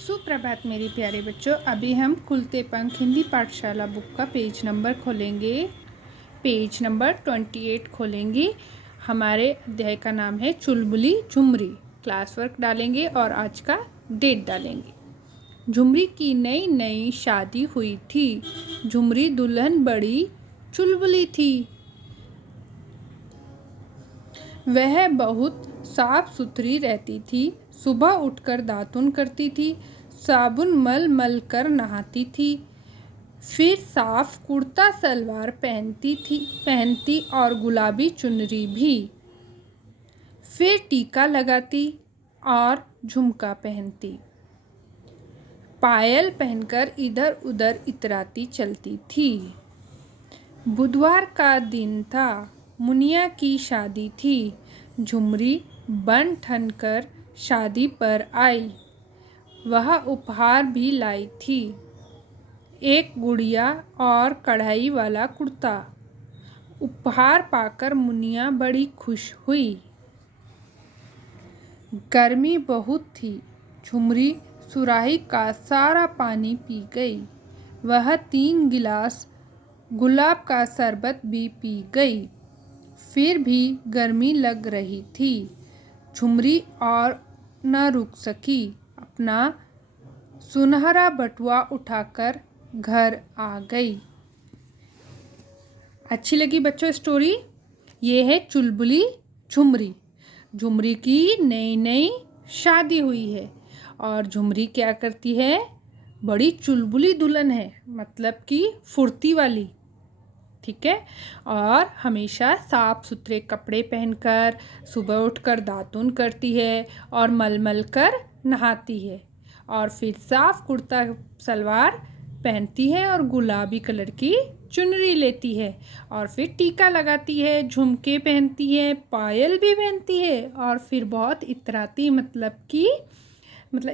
सुप्रभात मेरे प्यारे बच्चों। अभी हम खुलते पंख हिंदी पाठशाला बुक का पेज नंबर खोलेंगे। पेज नंबर 28 खोलेंगे। हमारे अध्याय का नाम है चुलबुली झुमरी। क्लास वर्क डालेंगे और आज का डेट डालेंगे। झुमरी की नई नई शादी हुई थी। झुमरी दुल्हन बड़ी चुलबुली थी। वह बहुत साफ सुथरी रहती थी। सुबह उठकर दातुन करती थी, साबुन मल मल कर नहाती थी, फिर साफ कुर्ता सलवार पहनती और गुलाबी चुनरी भी। फिर टीका लगाती और झुमका पहनती। पायल पहनकर इधर उधर इतराती चलती थी। बुधवार का दिन था। मुनिया की शादी थी। झुमरी बन ठन कर शादी पर आई। वह उपहार भी लाई थी, एक गुड़िया और कढ़ाई वाला कुर्ता। उपहार पाकर मुनिया बड़ी खुश हुई। गर्मी बहुत थी। झुमरी सुराही का सारा पानी पी गई। वह 3 गिलास गुलाब का शरबत भी पी गई। फिर भी गर्मी लग रही थी। झुमरी और न रुक सकी। अपना सुनहरा बटुआ उठाकर घर आ गई। अच्छी लगी बच्चों स्टोरी? ये है चुलबुली झुमरी। झुमरी की नई नई शादी हुई है और झुमरी क्या करती है? बड़ी चुलबुली दुल्हन है, मतलब कि फुर्ती वाली। ठीक है। और हमेशा साफ सुथरे कपड़े पहनकर सुबह उठकर दातुन करती है और मल कर नहाती है और फिर साफ कुर्ता सलवार पहनती है और गुलाबी कलर की चुनरी लेती है और फिर टीका लगाती है, झुमके पहनती है, पायल भी पहनती है और फिर बहुत इतराती, मतलब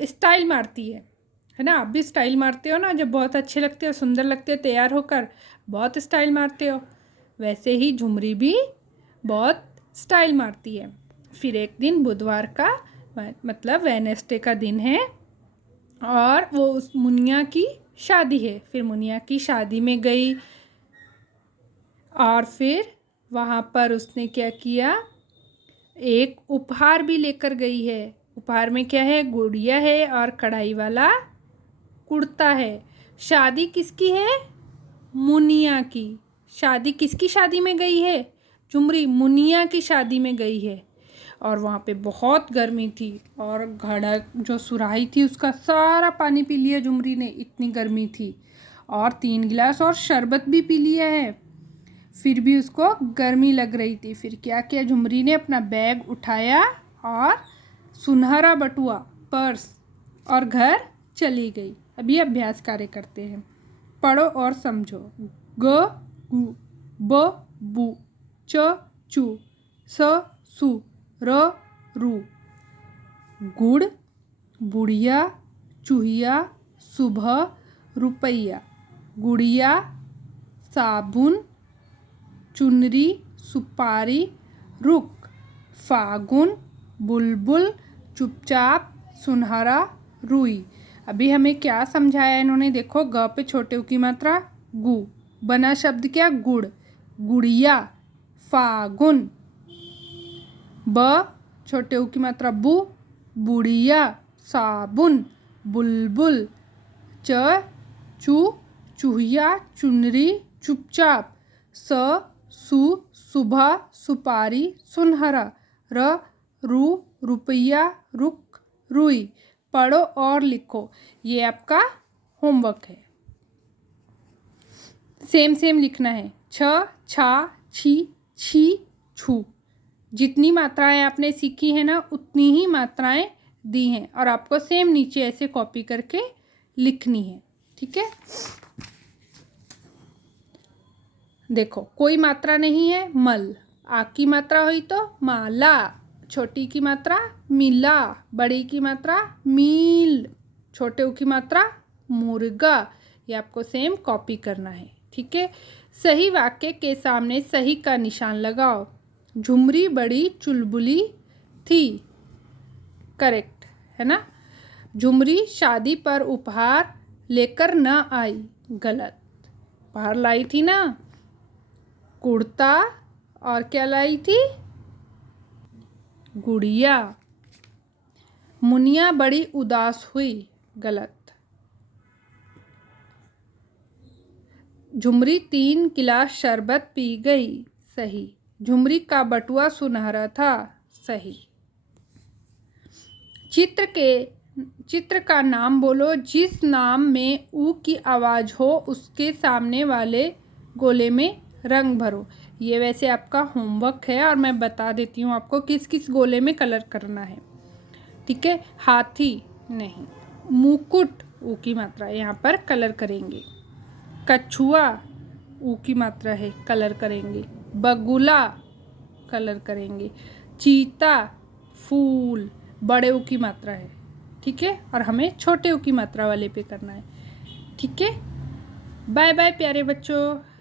स्टाइल मारती है ना। आप भी स्टाइल मारते हो ना, जब बहुत अच्छे लगते हो, सुंदर लगते हो, तैयार होकर बहुत स्टाइल मारते हो। वैसे ही झुमरी भी बहुत स्टाइल मारती है। फिर एक दिन बुधवार का मतलब वेडनेसडे का दिन है और वो उस मुनिया की शादी है। फिर मुनिया की शादी में गई और फिर वहाँ पर उसने क्या किया? एक उपहार भी लेकर गई है। उपहार में क्या है? गुड़िया है और कढ़ाई वाला कुर्ता है। शादी किसकी है? मुनिया की। शादी किसकी शादी में गई है? झुमरी मुनिया की शादी में गई है और वहाँ पे बहुत गर्मी थी और घड़ा जो सुराही थी उसका सारा पानी पी लिया झुमरी ने, इतनी गर्मी थी। और 3 गिलास और शरबत भी पी लिया है, फिर भी उसको गर्मी लग रही थी। फिर क्या किया? झुमरी ने अपना बैग उठाया और सुनहरा बटुआ, पर्स और घर चली गई। अभी अभ्यास कार्य करते हैं। पढ़ो और समझो। ग गु, ब बु, च चू, स सु, र रू। गुड़, बुढ़िया, चूहिया, सुबह, रुपया। गुड़िया, साबुन, चुनरी, सुपारी, रुक। फागुन, बुलबुल, चुपचाप, सुनहरा, रुई। अभी हमें क्या समझाया इन्होंने? देखो, ग पे छोटे उ की मात्रा गु, बना शब्द क्या? गुड़। गुड़िया, फागुन। ब छोटे उ की मात्रा बु, बुढ़िया, साबुन, बुलबुल। च चू, चूहिया, चुनरी, चुपचाप। स सु, सुबह, सुपारी, सुनहरा। र रू, रुपया, रुक, रुई। पढ़ो और लिखो। ये आपका होमवर्क है। सेम लिखना है। छ, छा, छी, छी, छू। जितनी मात्राएं आपने सीखी है ना, उतनी ही मात्राएं दी हैं और आपको सेम नीचे ऐसे कॉपी करके लिखनी है। ठीक है। देखो, कोई मात्रा नहीं है। मल, आ की मात्रा हुई तो माला, छोटी की मात्रा मिला, बड़ी की मात्रा मील, छोटे उ की मात्रा मुर्गा। ये आपको सेम कॉपी करना है। ठीक है। सही वाक्य के सामने सही का निशान लगाओ। झुमरी बड़ी चुलबुली थी, करेक्ट है ना। झुमरी शादी पर उपहार लेकर न आई। गलत। उपहार लाई थी ना, कुर्ता, और क्या लाई थी? गुड़िया। मुनिया बड़ी उदास हुई। गलत। झुमरी 3 गिलास शरबत पी गई। सही। झुमरी का बटुआ सुनहरा था। सही। चित्र का नाम बोलो जिस नाम में ऊ की आवाज़ हो उसके सामने वाले गोले में रंग भरो। ये वैसे आपका होमवर्क है और मैं बता देती हूँ आपको किस किस गोले में कलर करना है। ठीक है। हाथी नहीं, मुकुट ऊ की मात्रा है, यहाँ पर कलर करेंगे। कछुआ ऊ की मात्रा है, कलर करेंगे। बगुला कलर करेंगे। चीता फूल बड़े ऊ की मात्रा है। ठीक है, और हमें छोटे ऊ की मात्रा वाले पे करना है। ठीक है। बाय बाय प्यारे बच्चों।